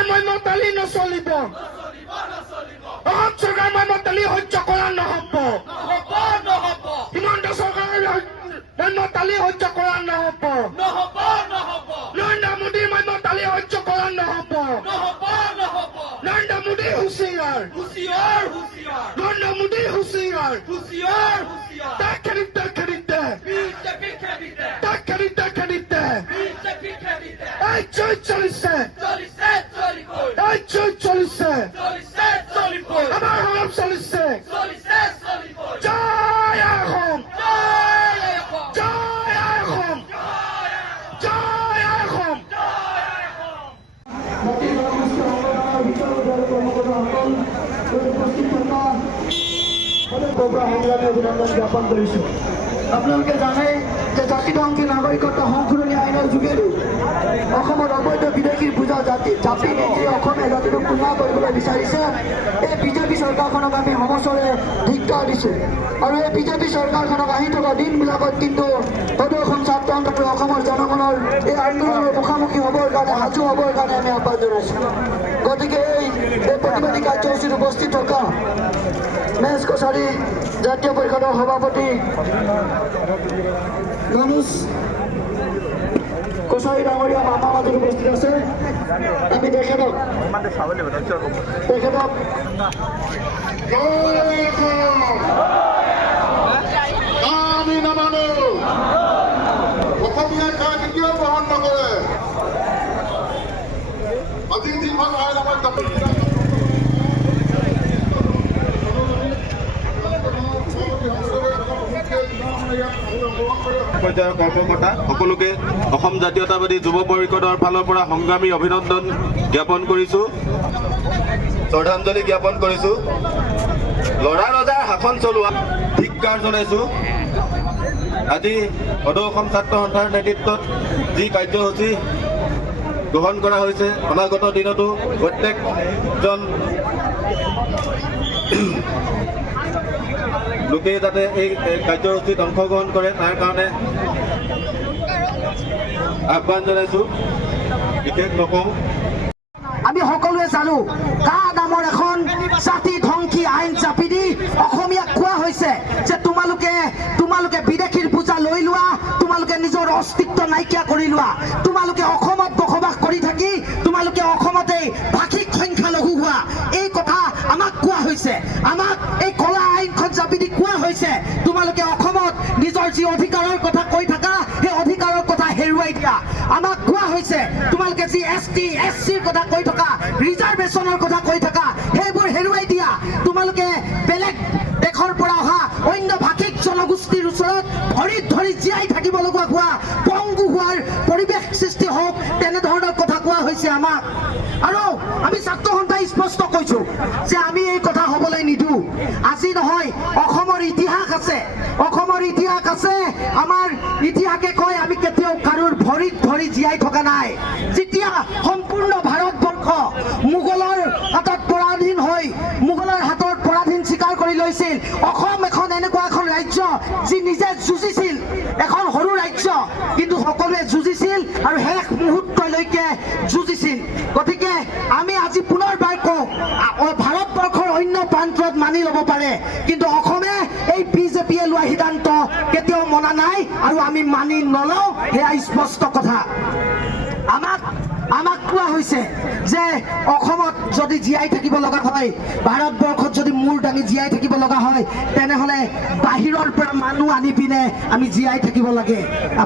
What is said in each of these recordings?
চৰকাৰ মইমতালি নচলিব চৰকাৰ মইমতালি সহ্য কৰা নহ'ব হিমন্ত চৰকাৰৰ মইমতালি সহ্য কৰা নহ'ব নৰেন্দ্ৰ মোদীৰ মইমতালি সহ্য কৰা নহ'ব নৰেন্দ্ৰ মোদী হুঁচিয়াৰ নৰেন্দ্ৰ মোদী হুঁচিয়াৰ তাক খেদিতে এই চুই চলিছে আমাৰ সংগ্ৰাম চলিছে জয় অসম জয় অসম জয় অসম অভিনন্দন জ্ঞাপন কৰিছো। আপোনালোকে জানে যে জাতিগংশী নাগৰিকত্ব সংশোধনী আইনৰ যোগেদি অসমত অবৈধ বিদেশীৰ পূজা জাপি নীতি অসমীয়া জাতিটোক পুনঃ কৰিবলৈ বিচাৰিছে। এই বিজেপি চৰকাৰখনক আমি সমস্বৰে ধিক্কাৰ দিছোঁ আৰু এই বিজেপি চৰকাৰখনক আহি থকা দিনবিলাকত কিন্তু অসম ছাত্ৰ সন্থাই অসমৰ জনগণৰ এই আন্দোলনৰ মুখামুখি হ'বৰ কাৰণে সাজু হ'বৰ কাৰণে আমি আহ্বান জনাইছোঁ। গতিকে এই প্ৰতিবাদী কাৰ্যসূচীত উপস্থিত থকা মেজ কছাৰী জাতীয় পৰিষদৰ সভাপতি মনোজ কছাৰী ডাঙৰীয়া আমাৰ মাজত উপস্থিত আছে। আমি তেখেতক আমি নামানো অসমীয়া ঠাই কেতিয়াও গ্ৰহণ নকৰে। আজি যিখন আইন আমাৰ পৰ্যায়ৰ কৰ্মকৰ্তা সকলোকে অসম জাতীয়তাবাদী যুৱ পৰিষদৰ ফালৰ পৰা সংগ্ৰামী অভিনন্দন জ্ঞাপন কৰিছোঁ, শ্ৰদ্ধাঞ্জলি জ্ঞাপন কৰিছোঁ। ল'ৰা ৰজাৰ শাসন চলোৱা ধিক্কাৰ জনাইছোঁ। আজি অসম ছাত্ৰ সন্থাৰ নেতৃত্বত যি কাৰ্যসূচী গ্ৰহণ কৰা হৈছে, অনাগত দিনতো প্ৰত্যেকজন লোকে যাতে এই কাৰ্যসূচীত অংশগ্ৰহণ কৰে তাৰ কাৰণে আহ্বান জনাইছোঁ। বিশেষ নকওঁ। আমি সকলোৱে জানো কা নামৰ এখন জাতি ধ্বংসী আইন চাপি দি অসমীয়াক কোৱা হৈছে যে তোমালোকে বিদেশীৰ পূজা লৈ লোৱা, তোমালোকে নিজৰ অস্তিত্ব নাইকিয়া কৰি লোৱা, তোমালোকে অসমত বসবাস কৰি থাকি তোমালোকে অসমতে ভাষিক সংখ্যালঘু হোৱা। এই কথা আমাক কোৱা হৈছে, আমাক এই কলা আইনখন চাপি দি কোৱা হৈছে তোমালোকে অসমত নিজৰ যি অধিকাৰৰ কথা কৈ থাকা সেই অধিকাৰৰ কথা হেৰুৱাই দিয়া। আমাক কোৱা হৈছে তোমালোকে যি ST SCৰ কথা কৈ থকা, ৰিজাৰ্ভেশ্যনৰ কথা কৈ থকা, সেইবোৰ হেৰুৱাই দিয়া। তোমালোকে বেলেগ দেশৰ পৰা অহা অন্য ভাষিক জনগোষ্ঠীৰ ওচৰত ভৰিত ধৰি জীয়াই থাকিব লগা হোৱা, পংগু হোৱাৰ পৰিৱেশ সৃষ্টি হওক, তেনেধৰণৰ কথা কোৱা হৈছে আমাক। আৰু আমি ছাত্ৰ সন্থাই স্পষ্ট কৈছোঁ যে আমি এই কথা হ'বলৈ নিদিওঁ। আজি নহয়, অসমৰ ইতিহাস আছে, অসমৰ ইতিহাস আছে। আমাৰ ইতিহাসে কয় আমি কেতিয়াও কাৰোৰ ভৰিত ধৰি জীয়াই থকা নাই। যেতিয়া সম্পূৰ্ণ ভাৰতবৰ্ষ মোগলৰ হাতত পৰাধীন হৈ মোগলৰ হাতত পৰাধীন স্বীকাৰ কৰি লৈছিল, অসম এখন এনেকুৱা এখন ৰাজ্য যি নিজে যুঁজিছিল, এখন সৰু ৰাজ্য কিন্তু সকলোৱে যুঁজিছিল আৰু শেষ মুহূৰ্তলৈকে যুঁজিছিল। গতিকে আমি আজি পুনৰবাৰ কওঁ, ভাৰতবৰ্ষৰ অন্য প্ৰান্তত মানি ল'ব পাৰে কিন্তু অসমে এই বিজেপিয়ে লোৱা সিদ্ধান্ত কেতিয়াও মনা নাই আৰু আমি মানি নলওঁ, সেয়া স্পষ্ট কথা। আমাক কোৱা হৈছে যে অসমত যদি জীয়াই থাকিব লগা হয়, ভাৰতবৰ্ষত যদি মূৰ দাঙি জীয়াই থাকিব লগা হয়, তেনেহ'লে বাহিৰৰ পৰা মানুহ আনি পিনে আমি জীয়াই থাকিব লাগে,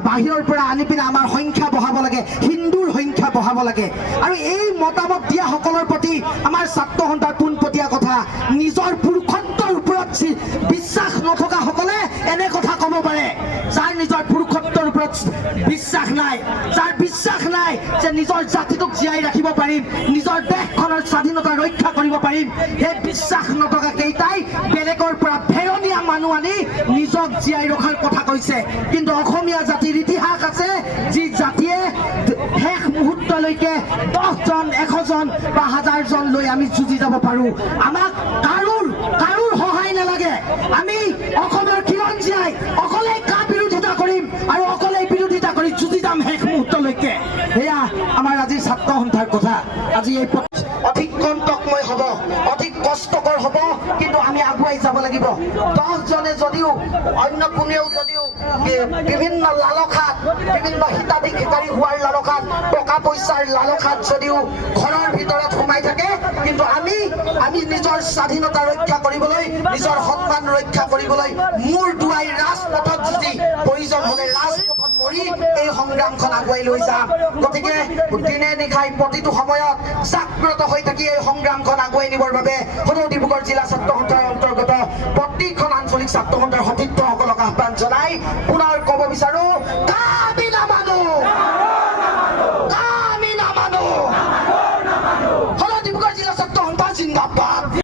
বাহিৰৰ পৰা আনি পিনে আমাৰ সংখ্যা বঢ়াব লাগে, হিন্দুৰ সংখ্যা বঢ়াব লাগে। আৰু এই মতামত দিয়া সকলৰ প্ৰতি আমাৰ ছাত্ৰ সন্থাৰ পোনপটীয়া কথা, নিজৰ পুৰুষত্বৰ ওপৰত বিশ্বাস নথকা সকলে এনে কথা ক'ব পাৰে। যাৰ নিজৰ পুৰুষত্বৰ ওপৰত বিশ্বাস নাই, যাৰ বিশ্বাস নাই যে নিজৰ জাতিটোক জীয়াই ৰাখিব পাৰিম, নিজৰ দেশখনৰ স্বাধীনতা ৰক্ষা কৰিব পাৰিম, সেই বিশ্বাস নথকা কেইটাই বেলেগৰ পৰা ফেৰনীয়া মানুহ আনি নিজক জীয়াই ৰখাৰ কথা কৈছে। কিন্তু অসমীয়া জাতিৰ ইতিহাস আছে, যি জাতিয়ে শেষ মুহূৰ্তলৈকে 10জন 100জন বা 1000জন লৈ আমি যুঁজি যাব পাৰোঁ। আমাক কাৰোৰ সহায় নালাগে। আমি অসমৰ খিলঞ্জীয়াই অকলেই কা বিৰোধিতা কৰিম আৰু অকলেই বিৰোধিতা কৰি যুঁজি যাম শেষ মুহূৰ্তলৈকে। সেয়া আমাৰ আজিৰ ছাত্ৰ সন্থাৰ কথা আজি এই অধিক কণ্টকময় হ'ব, অধিক কষ্টকৰ হ'ব, কিন্তু আমি আগুৱাই যাব লাগিব। 10 জনে যদিও অন্য কোনেও যদিও বিভিন্ন লালসাত, বিভিন্ন হিতাধিকাৰী হোৱাৰ লালসাত, টকা পইচাৰ লালসাত যদিও ঘৰৰ ভিতৰত সোমাই থাকে, কিন্তু আমি নিজৰ স্বাধীনতা ৰক্ষা কৰিবলৈ, নিজৰ সন্মান ৰক্ষা কৰিবলৈ মূৰ দুৱাই ৰাজপথত যুঁজি, প্ৰয়োজন হ'লে ৰাজপথত মৰি এই সংগ্ৰামখন আগুৱাই লৈ যাম। গতিকে দিনে নিশাই প্ৰতিটো সময়ত জাগ্ৰত হৈ থাকি এই সংগ্ৰামখন আগুৱাই নিবৰ বাবে সদৌ ডিব্ৰুগড় জিলা ছাত্ৰ সন্থাৰ অন্তৰ্গত প্ৰতিখন আঞ্চলিক ছাত্ৰ সন্থাৰ সতীৰ্থসকলক আহ্বান জনাই পুনৰ ক'ব বিচাৰো